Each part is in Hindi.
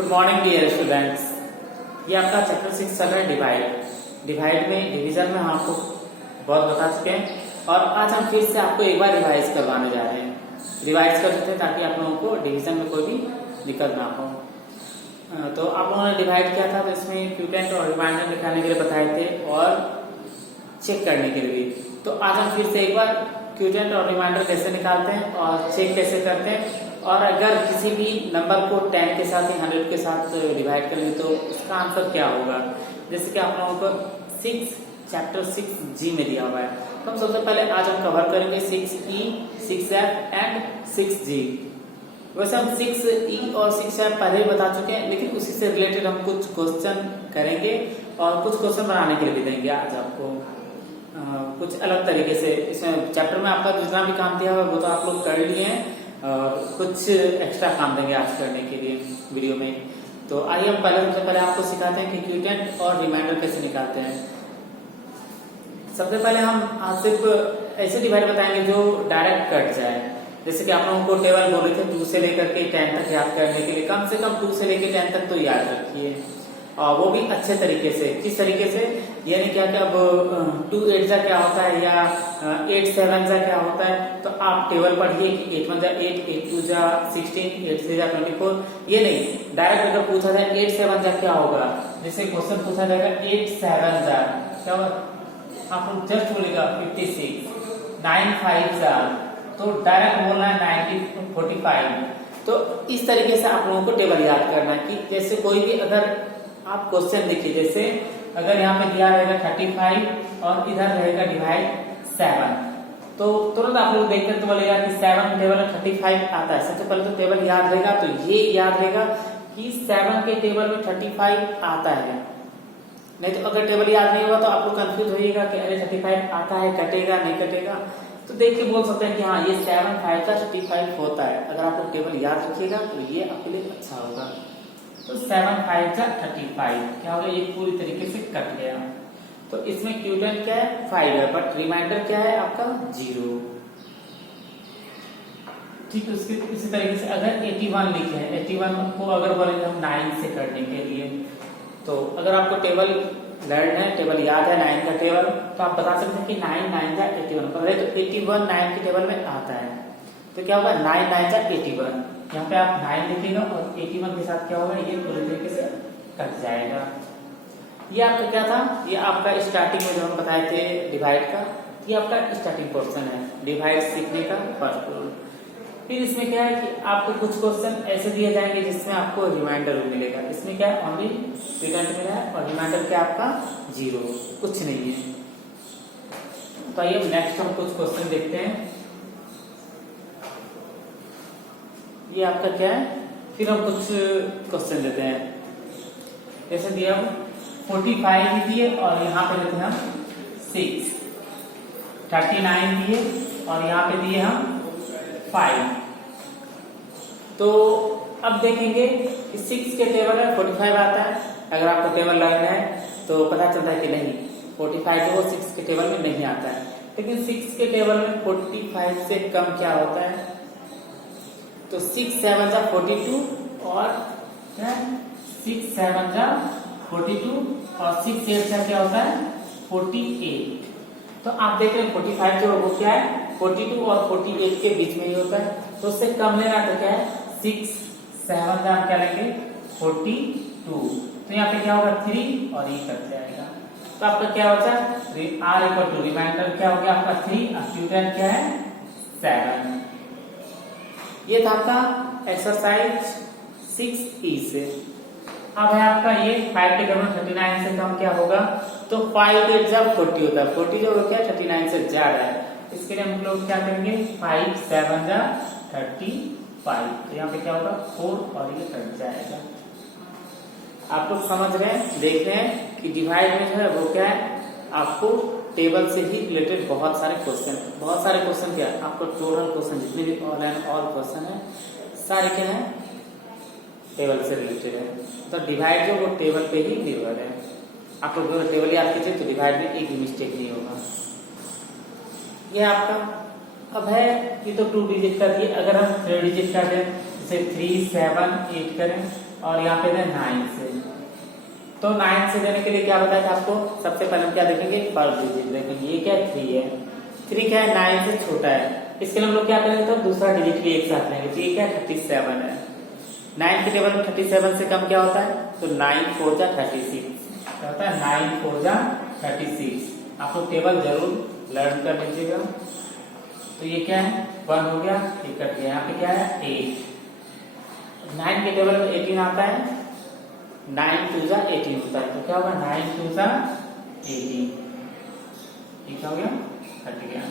Good morning dear students. ये आपका चैप्टर 6 चल रहा है डिवाइड में डिवीजन में हम आपको बहुत बता चुके हैं और आज हम फिर से आपको एक बार रिवाइज करवाने जा रहे हैं। रिवाइज कर सकते हैं ताकि आप लोगों को डिवीजन में कोई भी दिक्कत ना हो। तो आप लोगों ने डिवाइड किया था तो इसमें क्यूटेंट और रिमाइंडर निकालने के लिए बताए थे और चेक करने के लिए भी। तो आज हम फिर से एक बार क्यूटेंट और रिमाइंडर कैसे निकालते हैं और चेक कैसे करते हैं और अगर किसी भी नंबर को 10 के साथ या 100 के साथ डिवाइड करेंगे तो उसका आंसर क्या होगा। जैसे कि आप लोगों को चैप्टर 6G में दिया हुआ है। तो हम सबसे पहले आज हम कवर करेंगे 6E, 6F एंड 6G। वैसे हम 6E और 6F पहले ही बता चुके हैं, लेकिन उसी से रिलेटेड हम कुछ क्वेश्चन करेंगे और कुछ क्वेश्चन बनाने के लिए भी देंगे आज आपको कुछ अलग तरीके से। इसमें चैप्टर में आपका जितना भी काम दिया हुआ वो तो आप लोग कर लिए हैं और कुछ एक्स्ट्रा काम देंगे आज करने के लिए वीडियो में। तो आइए हम सबसे पहले आपको सिखाते हैं कि क्यूटेंट और रिमाइंडर कैसे निकालते हैं। सबसे पहले हम आज सिर्फ ऐसे डिवाइड बताएंगे जो डायरेक्ट कट जाए। जैसे कि आप लोगों को टेबल बोले थे 2 से लेकर के 10 तक याद करने के लिए कम से कम 2 से लेकर 10 तक तो याद रखिए और वो भी अच्छे तरीके से। किस तरीके से, यानी क्या क्या अब 2 8 जा क्या होता है या 8 7 जा क्या होता है। तो आप टेबल पढ़िए कि 8 1 जा 8, 8 2 जा 16, 8 3 जा 24। ये नहीं, डायरेक्ट अगर पूछा जाए 8 7 जा क्या होगा, जैसे क्वेश्चन पूछा जाएगा 8 7 जा क्या होगा, आप लोग जस्ट बोलेगा 56, 9 5 जा तो डायरेक्ट बोलना है 90 45। तो इस तरीके से आप लोगों को टेबल याद करना है कि जैसे कोई भी अगर आप क्वेश्चन देखिए, जैसे अगर यहाँ पे दिया रहेगा 35 और इधर रहेगा डिवाइड 7, तो तुरंत आप लोग देखकर तो बोलेगा कि 7 टेबल में 35 आता है। सबसे पहले तो टेबल याद रहेगा, तो ये याद रहेगा कि 7 के टेबल में 35 आता है। नहीं तो अगर टेबल याद नहीं होगा तो आप लोग कंफ्यूज होइएगा कि अरे 35 आता है, कटेगा नहीं कटेगा। तो देख के बोल सकते हैं कि हाँ ये 7 5 का 35 होता है। अगर आप लोग टेबल याद रखिएगा तो ये आपके लिए अच्छा होगा। तो 7 5 जा 35 क्या होगा, ये पूरी तरीके से कट गया। तो इसमें क्यूटेंट क्या है 5 है, बट रिमाइंडर क्या है आपका 0। ठीक है, उसके इसी तरीके से अगर 81 लिखे हैं, 81 को अगर बोलेंगे हम 9 से करने के लिए, तो अगर आपको टेबल लर्न है, टेबल याद है 9 का टेबल, तो आप बता सकते हैं कि 9 9 जा 81। पहले तो 81 9 के टेबल में आता है, तो क्या होगा 9 9 जा 81। यहाँ पे आप 9 लिखेगा और 81 के साथ क्या होगा, ये पूरी तरीके से कट जाएगा। ये आपका क्या था, ये आपका स्टार्टिंग में जो हम बताए थे डिवाइड का, ये आपका स्टार्टिंग पोर्शन है डिवाइड सीखने का फर्स्ट रूल। फिर इसमें क्या है कि आपको कुछ क्वेश्चन ऐसे दिए जाएंगे जिसमें आपको रिमाइंडर भी मिलेगा। इसमें क्या है, ओनली क्यूटेंट मिला है और रिमाइंडर क्या आपका 0, कुछ नहीं है। तो आइए नेक्स्ट हम कुछ क्वेश्चन देखते हैं। ये आपका क्या है, फिर हम कुछ क्वेश्चन लेते हैं। जैसे दिया 45 भी दिए और यहाँ पे लेते हैं हम 6, 39 दिए और यहाँ पे दिए हम 5। तो अब देखेंगे कि 6 के टेबल में 45 आता है। अगर आपको टेबल लर्न है तो पता चलता है कि नहीं 45 जो 6 के टेबल में नहीं आता है, लेकिन 6 के टेबल में 45 से कम क्या होता है। तो 6 7 जा 42 और 6 7 जा 42 और 6 8 जा क्या होता है 48। तो आप देख रहे हैं 45 जो वो क्या है 42 और 48 के बीच में ही होता है। तो उससे कम लेना तो क्या है 6 7 जा क्या लेंगे 42। तो यहाँ पे क्या होगा 3 और ये कट जाएगा। तो आपका क्या होता है R इक्वल टू रिमाइंडर क्या हो गया आपका 3 और क्यूटेंट क्या है 7। ये था आपका एक्सरसाइज 6E से। अब है आपका ये 5 के टेबल में 39 से कम क्या होगा, तो 5 8 जा 40 होता है। 40 जो क्या 39 से ज्यादा है, इसके लिए हम लोग क्या करेंगे 5 7 जा 35। तो यहाँ पे क्या होगा 4 और ये कट जाएगा। आप लोग समझ रहे हैं, देख रहे हैं कि डिवाइड में जो है वो क्या है, आपको टेबल से ही रिलेटेड बहुत सारे क्वेश्चन क्या है, आपको टोटल क्वेश्चन जितने भी ऑल एंड ऑल क्वेश्चन है सारे क्या है टेबल से रिलेटेड है। तो डिवाइड जो वो टेबल पे ही निर्भर है। आप लोग अगर टेबल याद कीजिए तो डिवाइड में एक भी मिस्टेक नहीं होगा। ये आपका अब है, ये तो 2 डिजिट का दिए। अगर हम 3 डिजिट का दें जैसे 3 7 8 करें और यहाँ पे 9 से। तो 9 से देने के लिए क्या बताया था आपको, सबसे पहले हम क्या देखेंगे, पर डिजिट देखेंगे। ये क्या है, 3 है। 3 क्या है, 9 से छोटा है, इसके लिए हम लोग क्या करेंगे, तो दूसरा डिजिट भी एक साथ लेंगे। तो ये क्या है, 37 है। 9 के टेबल में 37 से कम क्या होता है, तो 9 4 जा 36 क्या होता है, 9 4 जा 36। आप लोग टेबल जरूर लर्न कर लीजिएगा। तो ये क्या है, 1 हो गया, ये कट गया। यहाँ पे क्या है, 8। 9 के टेबल में 18 आता है, 9 2 जा 18 होता है। तो क्या होगा, 9 2 जा 18, ये क्या हो गया, कट गया।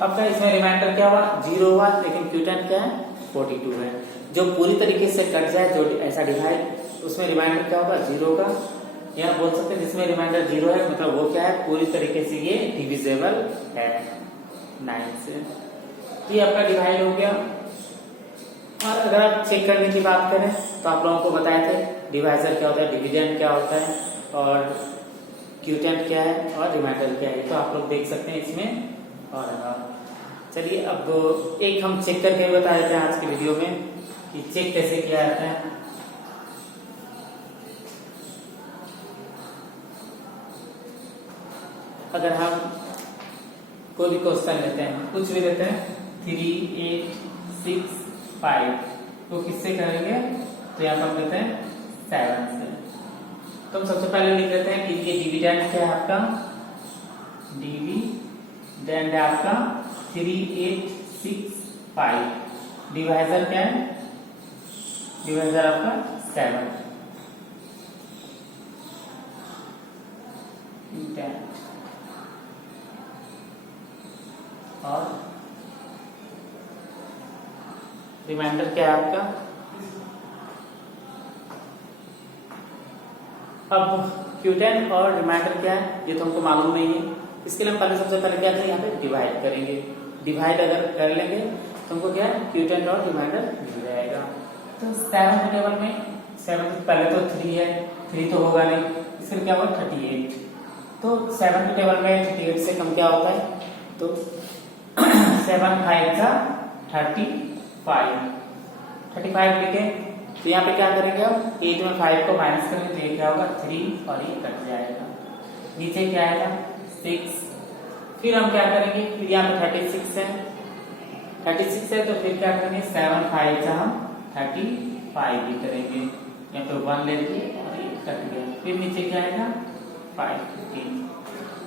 अब क्या इसमें रिमाइंडर क्या हुआ, 0 हुआ, लेकिन क्यूटेंट क्या है, 42 है। जो पूरी तरीके से कट जाए, जो ऐसा डिवाइड, उसमें रिमाइंडर क्या होगा, 0 का। यहाँ बोल सकते हैं जिसमें रिमाइंडर 0 है, मतलब वो क्या है, पूरी तरीके से ये डिविजिबल है 9 से। ये आपका डिवाइड हो गया। और अगर आप चेक करने की बात करें तो आप लोगों को बताए थे डिवाइजर क्या होता है, डिविडेंड क्या होता है, और क्यूटेंट क्या है, और रिमाइंडर क्या है। तो आप लोग देख सकते हैं इसमें। और चलिए अब एक हम चेक करके बता देते हैं आज की वीडियो में कि चेक कैसे किया जाता है। अगर हम कोई भी क्वेश्चन लेते हैं, कुछ भी लेते हैं, 3 8 6 5, तो किससे करेंगे, तो यहाँ पर हम लेते हैं 7 से। तो हम सबसे पहले लिख लेते हैं कि ये डिविडेंड क्या है आपका, डिविडेंड है आपका 3 8 6 5। डिवाइजर क्या है, डिवाइजर आपका 7। और रिमाइंडर क्या है आपका। अब क्यूटेंट और रिमाइंडर क्या है, ये तो हमको मालूम नहीं है। इसके लिए हम पहले सबसे पहले क्या करेंगे, यहाँ पे डिवाइड करेंगे। डिवाइड अगर कर लेंगे तो हमको क्या है, क्यूटेंट और रिमाइंडर मिल जाएगा। तो 7 के टेबल में 7 पहले तो 3 है, 3 तो होगा नहीं, इसलिए क्या होगा 38। तो 7 के टेबल में 38 से कम क्या होता है, तो 7 5 का 35 लिखे। तो यहाँ पे क्या करेंगे, अब 8 में 5 को माइनस करेंगे तो ये क्या होगा, 3, और ये कट जाएगा। नीचे क्या आएगा, 6। फिर हम क्या करेंगे, फिर यहाँ पे 36 है, 36 है, तो फिर क्या करेंगे, 7 5 का हम 35 भी करेंगे। यहाँ पे 1 लेंगे और ये कट गया। फिर नीचे क्या आएगा, 5 15,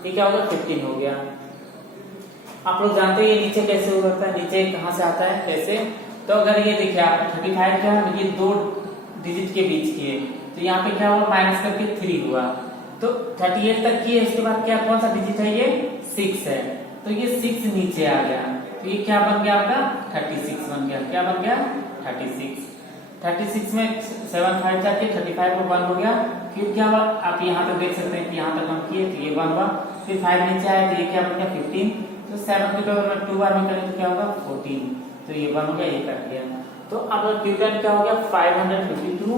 ये क्या होगा, 15 हो गया। आप लोग जानते हैं ये नीचे कैसे होता है, नीचे कहाँ से आता है, कैसे, तो अगर ये देखिए आप 35 क्या है, ये 2 डिजिट के बीच की है, तो यहाँ पे क्या हुआ, माइनस करके 3 हुआ। तो 38 तक की है, इसके बाद क्या, कौन सा डिजिट है, ये 6 है, तो ये 6 नीचे आ गया। तो ये क्या बन गया आपका, 36 बन गया। क्या बन गया, 36। 36 में 7 5 जाके 35 को 1 हो गया। फिर क्या हुआ, आप यहाँ तक देख सकते हैं कि यहाँ तक हम किए तो ये 1 हुआ। फिर 5 नीचे आया तो ये क्या बन गया, 15। तो 7 के टेबल में 2 बार में करें तो क्या होगा, 14। तो ये 1 हो गया, ये कट गया। तो अब क्यूटेंट क्या हो गया, 552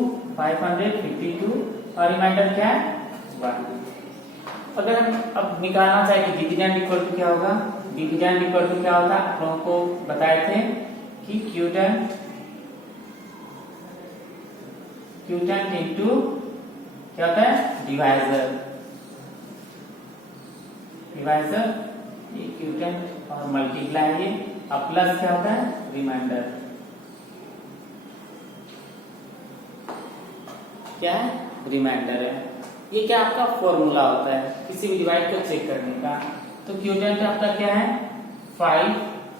और रिमाइंडर क्या है, 1। अगर हम अब निकालना चाहे कि डिविडेंड इक्वल टू क्या होगा, डिविडेंड इक्वल टू क्या होता है, आप लोगों को बताए थे कि क्यूटेंट इनटू क्या होता है, डिवाइजर। ये क्यूटेंट और मल्टीप्लाई है, अब प्लस क्या होता है, रिमाइंडर। क्या है, रिमाइंडर है। ये क्या आपका फॉर्मूला होता है किसी भी डिवाइड को चेक करने का। तो क्यूटेंट आपका क्या है, 5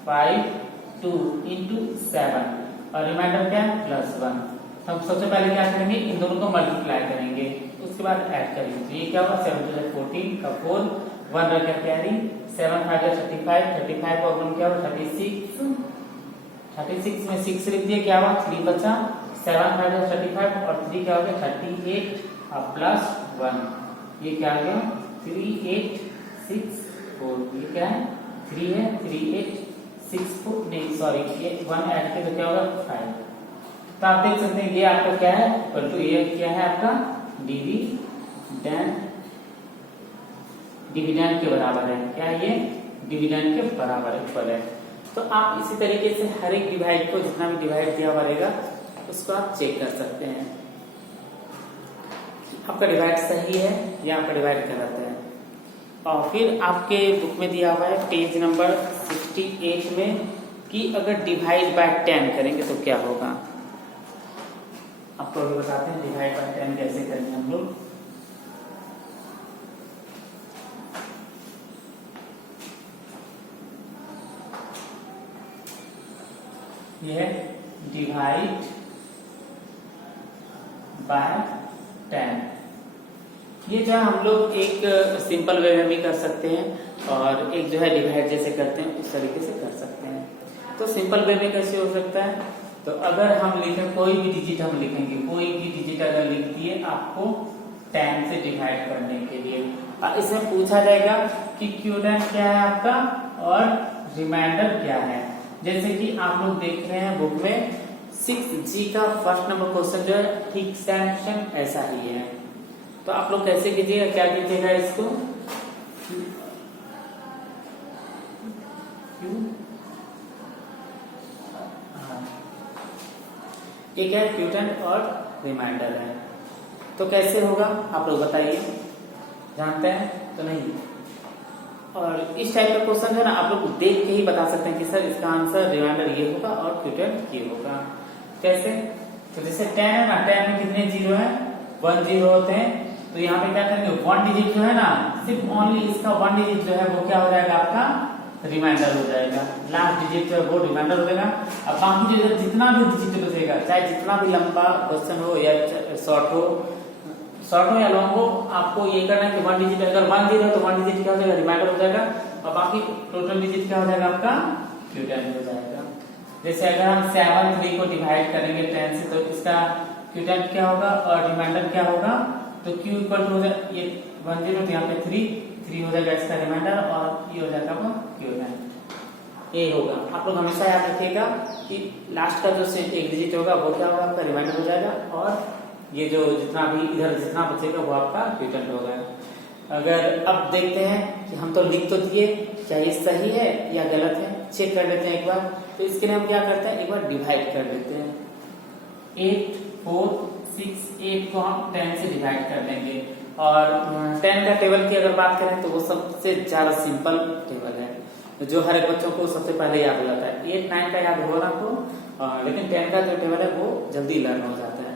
5 2 इंटू 7 और रिमाइंडर क्या है, +1। हम सबसे पहले क्या करेंगे, इन दोनों को मल्टीप्लाई करेंगे, उसके बाद ऐड करेंगे। तो ये क्या होगा, 7 2 14 का 4, 1 रख गया कैरी, 7 5 35, 35 का 1 क्या होगा, 36। 36 में 6 लिख दिए, क्या हुआ, 3 बचा। 7 5 35 और 3 क्या हो गया, 38 और +1, ये क्या आ गया, 3 8 6 4। ये क्या है, 3 है, 3 8 6 4, नहीं सॉरी, ये 1 ऐड किया तो क्या होगा, 5। तो आप देख सकते हैं ये आपका क्या है, इक्वल टू ये क्या है आपका, डिविडेंड के बराबर है। क्या है ये, डिविडेंड के बराबर इक्वल है। तो आप इसी तरीके से हर एक डिवाइड को, जितना भी डिवाइड दिया रहेगा उसको आप चेक कर सकते हैं आपका डिवाइड सही है या आपका डिवाइड गलत है। और फिर आपके बुक में दिया हुआ है पेज नंबर 68 में कि अगर डिवाइड बाय 10 करेंगे तो क्या होगा। आपको अभी बताते हैं डिवाइड बाय 10 कैसे करेंगे हम लोग। यह है डिवाइड बाय 10। ये जो है हम लोग एक सिंपल वे में भी कर सकते हैं और एक जो है डिवाइड जैसे करते हैं उस तरीके से कर सकते हैं। तो सिंपल वे में कैसे हो सकता है, तो अगर हम लिखें कोई भी डिजिट हम लिखेंगे, कोई भी डिजिट अगर लिख दिए आपको 10 से डिवाइड करने के लिए, और इसमें पूछा जाएगा कि क्यूडेंट क्या है आपका और रिमाइंडर क्या है। जैसे कि आप लोग देख रहे हैं बुक में 6G का फर्स्ट नंबर क्वेश्चन जो है ठीक सेम ऐसा ही है। तो आप लोग कैसे कीजिएगा, क्या कीजिएगा इसको ये क्या है क्यूटेंट और रिमाइंडर है। तो कैसे होगा आप लोग बताइए, जानते हैं तो नहीं। और इस टाइप का क्वेश्चन जो है ना आप लोग देख के ही बता सकते हैं कि सर इसका आंसर रिमाइंडर ये होगा और क्यूटेंट ये होगा। कैसे, तो जैसे 10 है ना, 10 में कितने जीरो है, 1 जीरो होते हैं। तो यहाँ पे क्या करेंगे, 1 डिजिट जो है ना, सिर्फ ओनली इसका 1 डिजिट जो है वो क्या हो जाएगा आपका रिमाइंडर हो जाएगा। लास्ट डिजिट जो है वो रिमाइंडर हो जाएगा। अब बाकी जो जितना भी डिजिट बचेगा, चाहे जितना भी लंबा क्वेश्चन हो या शॉर्ट हो या लॉन्ग हो, आपको ये करना है कि 1 डिजिट अगर 1 जीरो है तो 1 डिजिट क्या हो जाएगा रिमाइंडर हो जाएगा और बाकी टोटल डिजिट क्या हो जाएगा आपका क्यूटेंट हो जाएगा। जैसे अगर हम 7 3 को डिवाइड करेंगे 10 से तो इसका क्यूटेंट क्या होगा और रिमाइंडर क्या होगा, तो Q इक्वल टू हो जाएगा ये 1 जीरो, तो यहाँ पे 3 हो जाएगा इसका रिमाइंडर और ये हो जाएगा आपका क्यूटेंट। ये होगा, आप लोग हमेशा याद रखिएगा कि लास्ट का जो एक डिजिट होगा वो क्या होगा आपका रिमाइंडर हो जाएगा और ये जो जितना भी इधर जितना बचेगा वो आपका क्यूटेंट होगा। अगर अब देखते हैं कि हम तो लिख तो दिए, क्या ये सही है या गलत है, चेक कर लेते हैं एक बार। तो इसके लिए हम क्या करते हैं, एक बार डिवाइड कर लेते हैं। 8 4 6 8 को हम 10 से डिवाइड कर देंगे। और 10 का टेबल की अगर बात करें तो वो सबसे ज्यादा सिंपल टेबल है जो हर एक बच्चों को सबसे पहले याद हो जाता है। 8 9 का याद होगा आपको, लेकिन 10 का जो टेबल है वो जल्दी लर्न हो जाता है।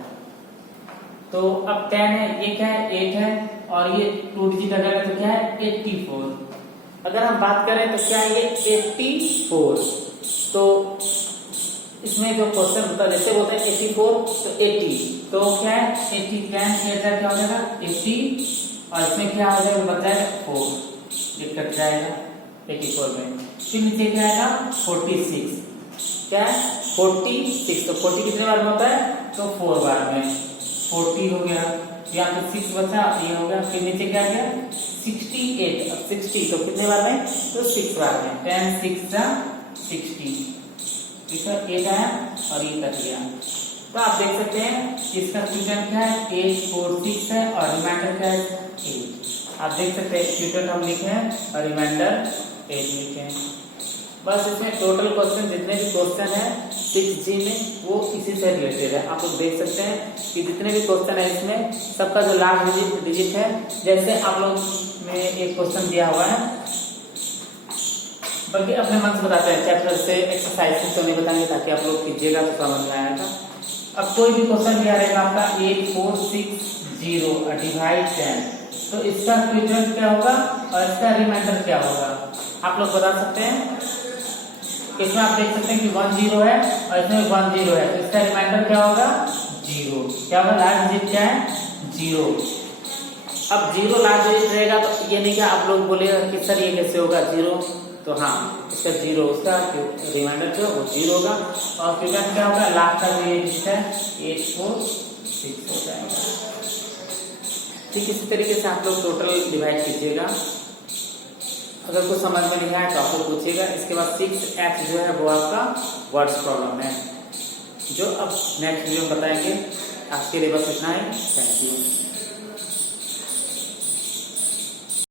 तो अब 10 है, ये क्या है 8 है और ये 2 डिजिट अगर है तो क्या है 84। अगर हम बात करें तो क्या है ये 84। तो इसमें जो क्वेश्चन होता है जैसे होता है 84 तो 80, तो क्या है 80 10 क्या हो जाएगा 80 और इसमें क्या हो जाएगा बच जाएगा 4, ये कट जाएगा 84 में। फिर नीचे क्या आएगा 46, क्या है 46, तो 40 कितने बार में होता है तो 4 बार में 40 हो गया, यहाँ पे 6 बचा ये हो गया। फिर नीचे क्या गया 68, अब 60 तो कितने बार में तो 6 बार में 10 6 60, ठीक है 8 आया और ये कट गया। तो आप देख सकते हैं इसका क्यूटेंट क्या है 8 4 6 है और रिमाइंडर क्या है 8। आप देख सकते हैं क्यूटेंट हम लिखे हैं और रिमाइंडर 8 लिखे हैं। बस इसमें टोटल क्वेश्चन जितने भी क्वेश्चन है 6G में वो इसी से रिलेटेड है। आप लोग देख सकते हैं कि जितने भी क्वेश्चन है इसमें सबका जो लास्ट डिजिट है, जैसे आप लोग में एक क्वेश्चन दिया हुआ है, बल्कि अपने मन से बताते हैं चैप्टर से एक्सरसाइज तो नहीं बताएंगे ताकि आप लोग कीजिएगा तो समझ में आएगा। अब कोई भी क्वेश्चन दिया रहेगा आपका 8 4 6 0 डिवाइड 10, तो इसका क्यूटेंट क्या होगा और इसका रिमाइंडर क्या होगा आप लोग बता सकते हैं। इसमें आप देख सकते हैं कि 1 0 है और इसमें 1 0 है, तो इसका रिमाइंडर क्या होगा 0, क्या होगा लास्ट डिजिट क्या है 0। अब 0 लास्ट डिजिट रहेगा तो ये नहीं क्या आप लोग बोलेगा कि सर ये कैसे होगा 0, तो हाँ इसका 0 उसका रिमाइंडर जो वो 0 होगा और क्यूटेंट क्या होगा लास्ट का जो ये डिजिट है 8 4 6 हो जाएगा। ठीक इसी तरीके से आप लोग टोटल डिवाइड कीजिएगा। अगर कुछ समझ में नहीं आया तो आप लोग पूछिएगा। इसके बाद 6H जो है वो आपका वर्ड्स प्रॉब्लम है जो अब नेक्स्ट वीडियो में बताएंगे। आज के लिए बस इतना ही, थैंक यू।